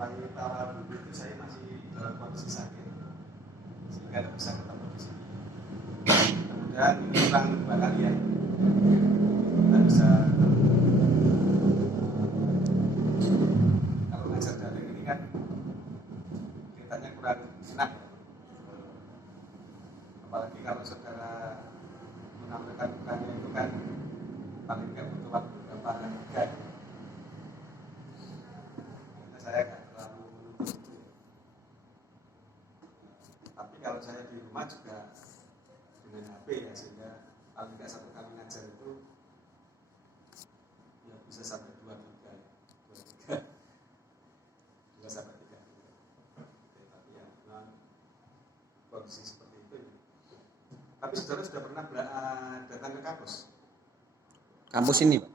mulai tawar dulu itu saya masih dalam kondisi sakit sehingga tidak bisa ketemu di sini. Kemudian ini kurang 2 kali ya kita bisa kalau ngajar daring ini kan ceritanya kurang enak, apalagi kalau saudara menampilkan mukanya itu kan paling nggak butuh waktu berapa jam. Saya nggak terlalu menuntut itu. Tapi kalau saya di rumah juga dengan HP ya, sehingga paling nggak satu kali ngajar itu ya bisa sampai 2 giga, 2 sampai 3 giga. Tapi ya memang kondisi seperti itu. Tapi saudara sudah pernah datang ke kampus ini, Pak?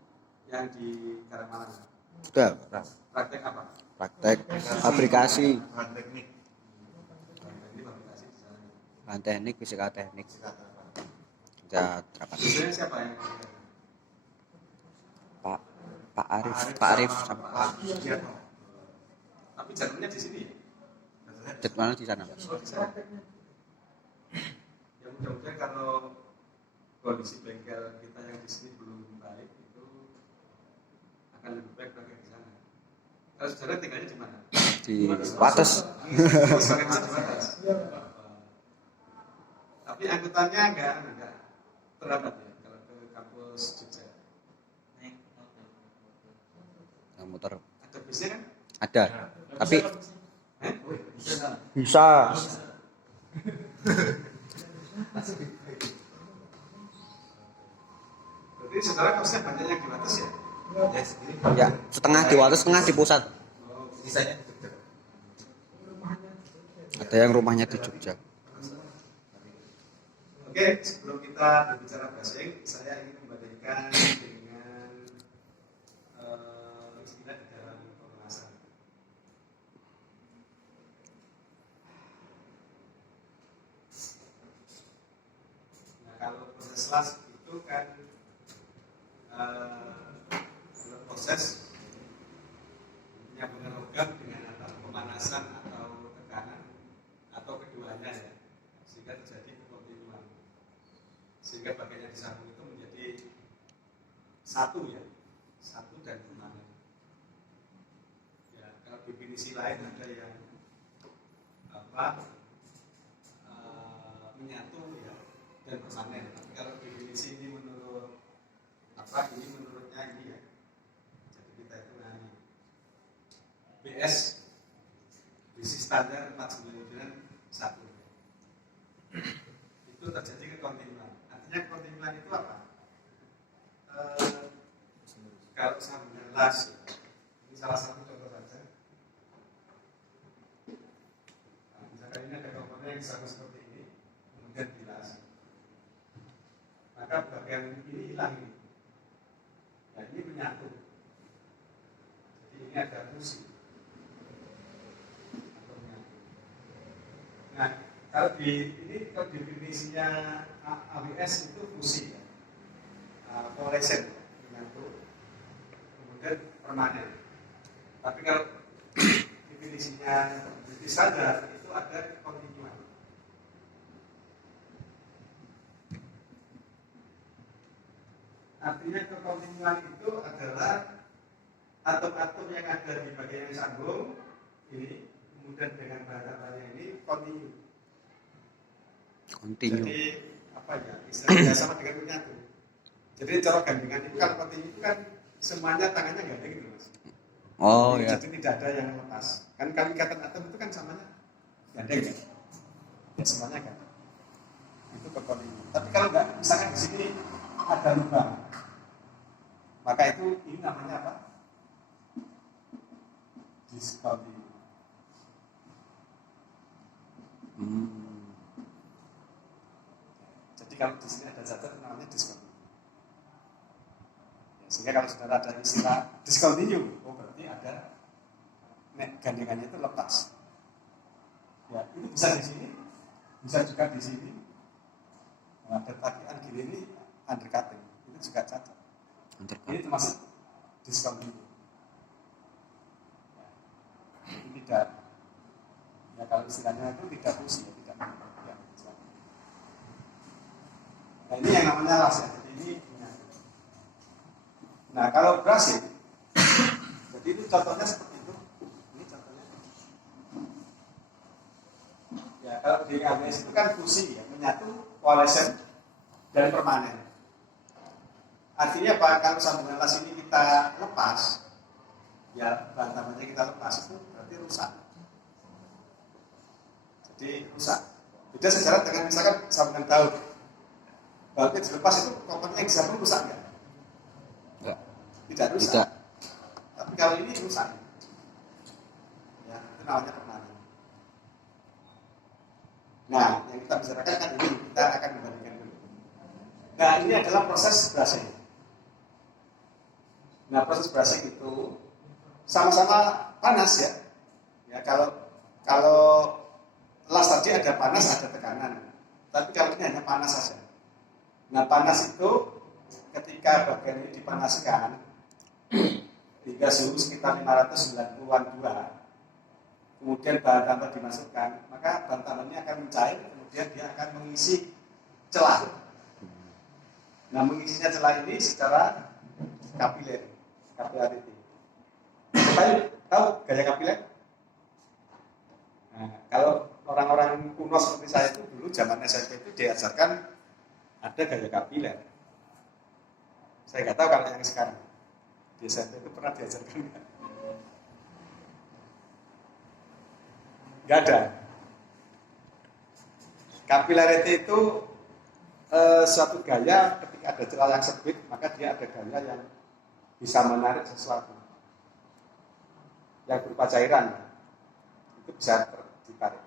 Yang di Karangmalang? Sudah, Pak. Praktek apa? Praktek aplikasi. Teknik. Teknik, fisika teknik. Bisa rapat. Biasanya siapa yang Pak Arif sama Pak. Tapi jadwalnya di sini ya? Jadwalnya di sana, Pak. Oh, di sana. Ya mudah-mudahan kalau kondisi bengkel kita yang di sini belum baik itu akan lebih baik pakai di sana. Kalau saudara tinggalnya di mana? Di Wates. Tapi angkutannya enggak terlambat ya kalau ke kampus Jogja. Yang motor. Ada bisnya kan? Ada. Tapi bisa. Berarti saudara kosnya banyak yang di Wates ya? Ya, setengah di Wates, setengah di pusat. Sisanya di Jogja. Ada yang rumahnya di Jogja. Oke, sebelum kita berbicara bahasa saya ingin membandingkan dengan istilah di dalam pembahasan. Nah, kalau proses las itu kan proses penyambungan logam dengan pemanasan atau tekanan atau keduanya ya, sehingga terjadi kekontinuan, sehingga bagian yang disambung itu menjadi satu ya, satu dan permanen. Ya, kalau definisi lain ada yang menyatu ya dan permanen. Tapi kalau definisi ini menurut ini menurutnya ini ya. Jadi kita itu BS bisi standar 499 1. Itu terjadi kekontinuan. Artinya kekontinuan itu apa? Kalau sambungan las, ini salah satu contoh saja. Nah, misalkan ini ada komponen yang sama seperti ini, kemudian dilas, maka bagian ini hilang ini. Nah, ini menyatu. Jadi ini ada fusi atau menyatu. Nah, kalau kalau definisinya AWS itu fusi ya, fluorescent menyatu, kemudian permanen. Tapi kalau definisinya di standar itu ada kontinuan. Artinya kekontinuan itu adalah atom-atom yang ada di bagian yang sambung ini, kemudian dengan bahan-bahannya ini kontinu. Jadi apa ya? Istilahnya sama dengan menyatu. Jadi cara gandengan itu kalau kontinu itu kan semuanya tangannya gandeng gitu mas. Oh ya. Ya. Jadi tidak ada yang lepas. Kan kalau ikatan atom itu kan samanya gandeng kan? Ya semuanya gandeng. Itu kekontinu. Tapi kalau nggak, misalkan di sini ada lubang, maka itu ini namanya apa? Diskontinu. Jadi kalau di sini ada zat namanya diskontinu. Ya, sehingga kalau saudara ada istilah diskontinu, oh berarti ada gandengannya itu lepas. Ya, itu bisa di sini, bisa juga di sini. Nah, bertakian gini ini undercutting, itu juga cacat. Ini termasuk diskontinu. Ini tidak, ya kalau istilahnya itu tidak fusi, ya, tidak. Ya. Nah ini yang namanya las ya. Jadi ini menyatu. Nah kalau berhasil, jadi itu contohnya seperti itu. Ini contohnya. Ya kalau di ABS itu kan fusi ya, menyatu, coalescent dan permanen. Artinya apa? Kalau sambungan las ini kita lepas, ya bahan tambahnya kita lepas itu berarti rusak. Jadi rusak. Beda sejarah dengan misalkan sambungan baut. Bautnya dilepas itu kopernya yang disambung rusak nggak? Enggak. Tidak rusak. Tidak. Tapi kalau ini rusak. Ya, itu namanya permanen. Nah, yang kita bicarakan kan ini, kita akan membandingkan dulu. Nah, ini adalah proses brushing. Nah, proses brushing itu sama-sama panas ya. Ya, kalau las tadi ada panas, ada tekanan. Tapi kalau ini hanya panas saja. Nah, panas itu ketika bagian ini dipanaskan hingga suhu sekitar 590-an 2, kemudian bahan tambah dimasukkan, maka bahan tambah ini akan mencair, kemudian dia akan mengisi celah. Nah, mengisinya celah ini secara capillarity. Kalian tahu gaya kapiler? Nah, kalau orang-orang kuno seperti saya itu dulu zaman SMP itu diajarkan ada gaya kapiler. Saya nggak tahu kalau yang sekarang di SMP itu pernah diajarkan nggak ada. Capillarity itu suatu gaya ketika ada celah yang sempit, maka dia ada gaya yang bisa menarik sesuatu yang berupa cairan, itu bisa ditarik.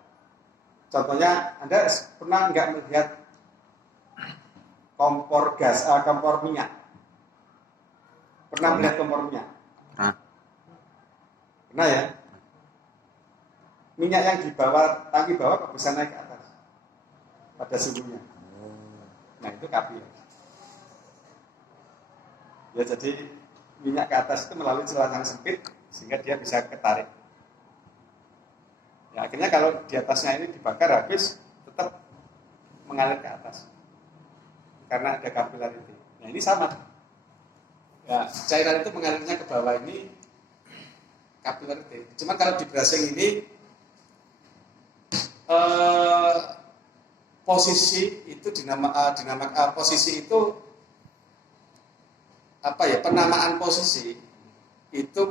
Contohnya, Anda pernah nggak melihat kompor gas, kompor minyak? Pernah melihat kompor minyak? Pernah ya? Minyak yang di bawah, tangki bawah kok bisa naik ke atas pada suhunya. Nah itu kapil. Ya jadi minyak ke atas itu melalui celah yang sempit sehingga dia bisa ketarik. Ya akhirnya kalau di atasnya ini dibakar habis tetap mengalir ke atas karena ada capillarity. Nah ini sama. Ya cairan itu mengalirnya ke bawah ini capillarity. Cuma kalau di brushing ini posisi itu posisi itu apa ya, penamaan posisi itu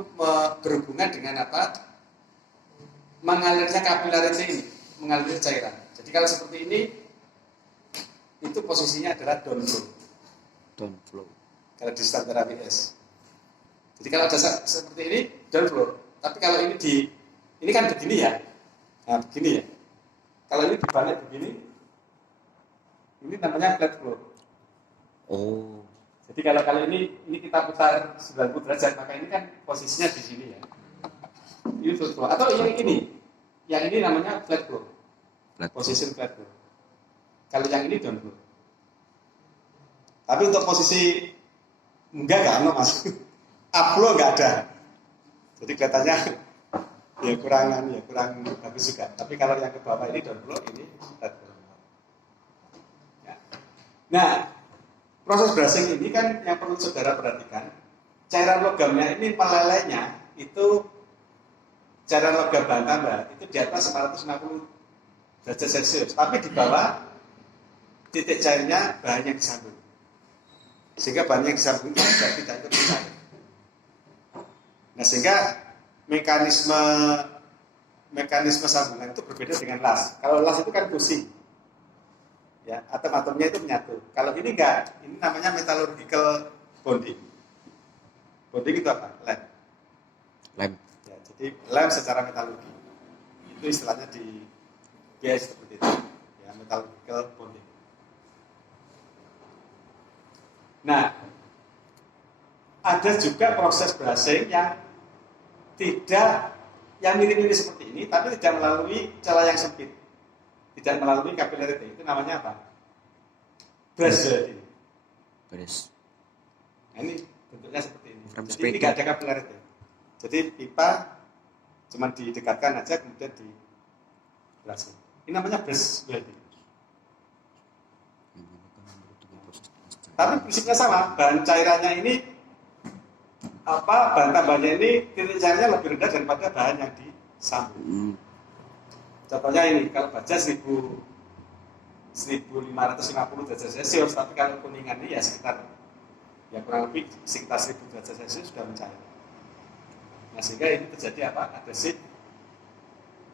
berhubungan dengan apa, mengalirnya capillarity ini, mengalirnya cairan. Jadi kalau seperti ini itu posisinya adalah down flow kalau di standar ABS. Jadi kalau ada seperti ini down flow, tapi kalau ini kan begini ya, nah begini ya. Kalau ini dibalik begini, ini namanya flat flow. Oh. Jadi kalau ini kita putar 90 derajat, maka ini kan posisinya di sini ya. Ini flat flow. Atau yang ini namanya flat flow. Position flat flow. Kalau yang ini down flow. Tapi untuk posisi enggak ada mas. Up flow enggak ada. Jadi kelihatannya ya kurang bagus juga. Tapi kalau yang ke bawah ini down flow, ini flat flow. Ya. Nah, proses brushing ini kan yang perlu saudara perhatikan, cairan logamnya ini melelehnya itu cairan logam bahan tambah itu di atas 460 derajat Celcius, tapi di bawah titik cairnya bahan yang disambung, sehingga bahan yang disambung itu juga tidak ikut mencair. Nah sehingga mekanisme sambungan itu berbeda dengan las. Kalau las itu kan fusi. Ya, atom-atomnya itu menyatu. Kalau ini enggak, ini namanya metallurgical bonding. Bonding itu apa? Lem. Ya, jadi lem secara metalurgi. Itu istilahnya di BS seperti itu. Ya, metallurgical bonding. Nah, ada juga proses brushing yang mirip-mirip seperti ini, tapi tidak melalui celah yang sempit. Tidak melalui capillarity, itu namanya apa? Brush. Nah, ini bentuknya seperti ini. Jadi ini tidak ada capillarity. Jadi pipa Cuma didekatkan aja kemudian diberhasil. Ini namanya brush welding. Tapi prinsipnya sama, bahan cairannya ini bahan tambahnya ini titik cairnya lebih rendah daripada bahan yang disambung. Contohnya ini, kalau baja 1550 derajat Celcius, tapi kalau kuningan ini ya sekitar kurang lebih sekitar 1000 derajat Celcius sudah mencair. Nah, sehingga ini terjadi adhesive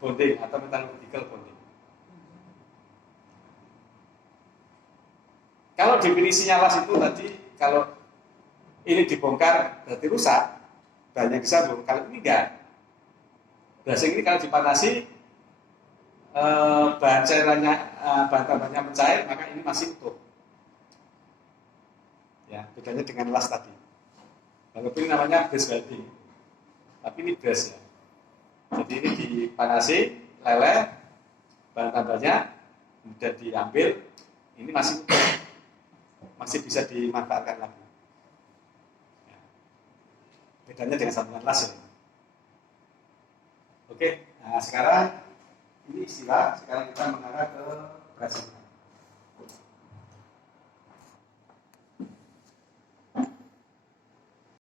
bonding atau metallurgical bonding. Kalau definisinya las itu tadi, kalau ini dibongkar berarti rusak, banyak disambung. Kalau ini enggak, berarti ini kalau dipanasi bahan cairannya, bahan tambahnya mencair, maka ini masih utuh. Ya, bedanya dengan las tadi. Walaupun ini namanya brush welding, tapi ini brush ya. Jadi ini dipanasi, leleh, bahan tambahnya kemudian diambil, ini masih utuh, masih bisa dimanfaatkan lagi. Ya. Bedanya dengan sambungan las ya. Oke, nah sekarang ini istilah, sekarang kita mengarah ke Brazil.